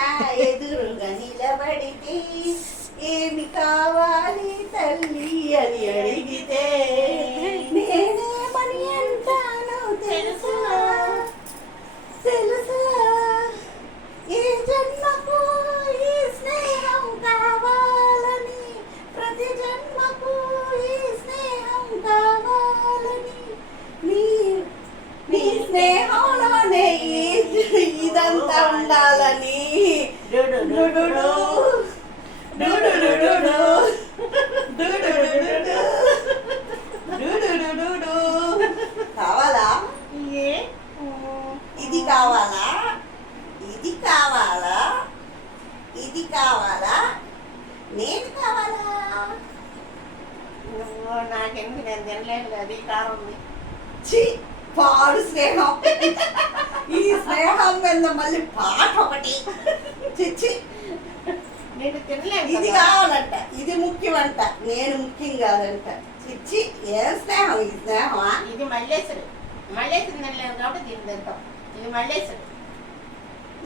నా ఎదురుగా నిలబడితే ఏమి కావాలి తల్లి అని అడిగితే నేనేమని అంటాను తెలుసా తెలుసా ఈ జన్మకు ఈ స్నేహం కావాలని ప్రతి జన్మకు ఈ స్నేహం కావాలని నీ స్నేహంలోనే ఇదంతా ఉండాలని కావాలా ఇది కావాలా ఇది కావాలా ఇది కావాలా నేను కావాలా నాకెందుకు నేను తినలేదు అది కారం పాడు స్నేహం ఈ స్నేహం మీద మళ్ళీ పాట ఒకటి చిచ్చి నేను తినలేదు ఇది కావాలంట ఇది ముఖ్యమంట నేను ముఖ్యం కాదంట చిచ్చి ఏం స్నేహం ఈ స్నేహమా ఇది మల్లేశ్వరు తినలేదు కాబట్టి దీన్ని తింటాం ఇది మల్లేశ్వరు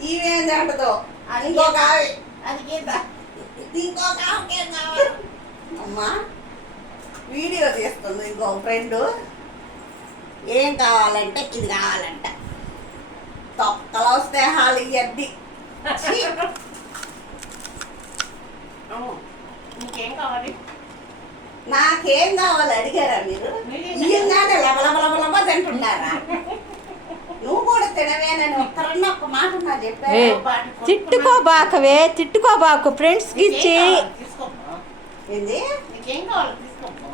ఈవేం అంటదో అది ఇంకొక ఆవి అది గీత ఇంకొక ఆవికేం కావాలి అమ్మా వీడియో తీస్తుంది ఇంకొక ఫ్రెండ్ ఏం కావాలంటే ఇది కావాలంట తొక్కలో స్నేహాలు ఇవన్నీ ఇంకేం కావాలి నాకేం కావాలి అడిగారా మీరు ఇయ్యంగానే లబలబలబలబ తింటున్నారా నువ్వు కూడా తినవేనని ఒక్కరన్నా ఒక్క మాట నా చెప్పాను తిట్టుకోబాకు ఫ్రెండ్స్ కి ఇచ్చి ఏంది నీకేం కావాలి తీసుకోపో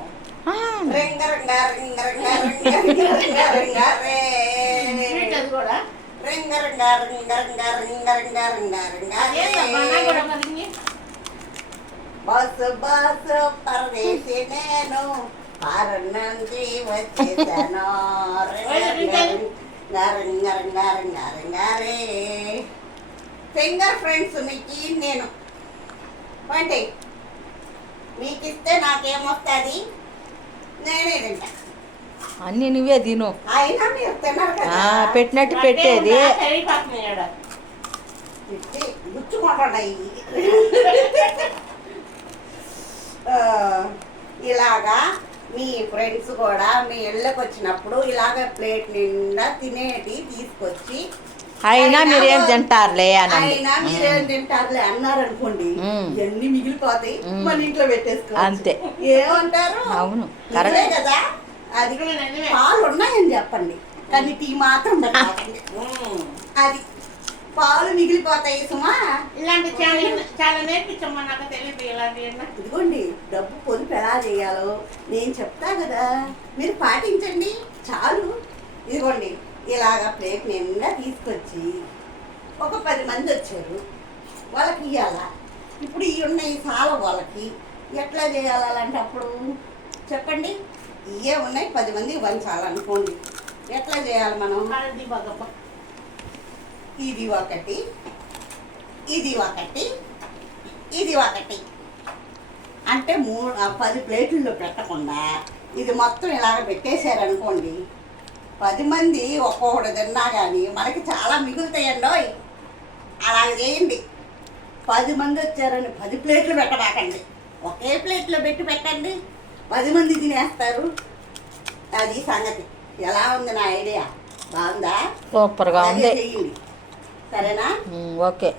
రింగ రింగ రింగ రింగ రింగ రింగ రింగ రే అది కూడా రింగ రింగ రింగ రింగ రింగ రింగ రింగ రింగ రే బస్ బస్ పరదేశి నేను పరనంది వచ్చేసాను రే ఫింగర్ ఫ్రెండ్స్ మీకు నేను అంటే మీకు ఇస్తే నాకేమొస్తుంది నేనే తింటా అన్ని నువ్వే తిను అయినా మీరు తిన్నారు కదా పెట్టినట్టు పెట్టేది గుచ్చుకుంటున్నాయి ఇలాగా మీ ఫ్రెండ్స్ కూడా మీ ఇళ్ళకి వచ్చినప్పుడు ఇలాగ ప్లేట్ నిండా తినేటి తీసుకొచ్చి అయినా మీరేం తింటారులే అని అయినా మీరేం తింటారులే అన్నారు అనుకోండి ఇవన్నీ మిగిలిపోతాయి మన ఇంట్లో పెట్టేసుకో అంతే ఏమంటారు అవును కరెక్టే కదా అది పాలు ఉన్నాయని చెప్పండి కానీ టీ మాత్రం పెట్టకండి అది పాలు మిగిలిపోతాయి సుమా ఇలాంటి చాలా నేర్పించమ్మా నాకు తెలియదు ఇలాంటి ఇదిగోండి డబ్బు పొదుపు ఎలా చేయాలో నేను చెప్తా కదా మీరు పాటించండి చాలు ఇదిగోండి ఇలాగ ప్లేట్ నిండా తీసుకొచ్చి ఒక 10 మంది వచ్చారు వాళ్ళకి ఇవ్వాలా ఇప్పుడు ఇవి ఉన్నాయి చాలా వాళ్ళకి ఎట్లా చేయాలి అలాంటప్పుడు చెప్పండి ఇవే ఉన్నాయి 10 మందికి పంచాలనుకోండి ఎట్లా చేయాలి మనం ఇది ఒకటి ఇది ఒకటి ఇది ఒకటి అంటే 10 ప్లేట్లలో పెట్టకుండా ఇది మొత్తం ఇలాగ పెట్టేశారనుకోండి 10 మంది ఒక్కొక్కటి తిన్నా కానీ మనకి చాలా మిగులుతాయండో అలాగ చేయండి 10 మంది వచ్చారని 10 ప్లేట్లు పెట్టబాకండి ఒకే ప్లేట్లో పెట్టండి 10 మంది తినేస్తారు అది సంగతి ఎలా ఉంది నా ఐడియా బాగుందా సూపర్గా ఉంది చెయ్యండి సరేనా ఓకే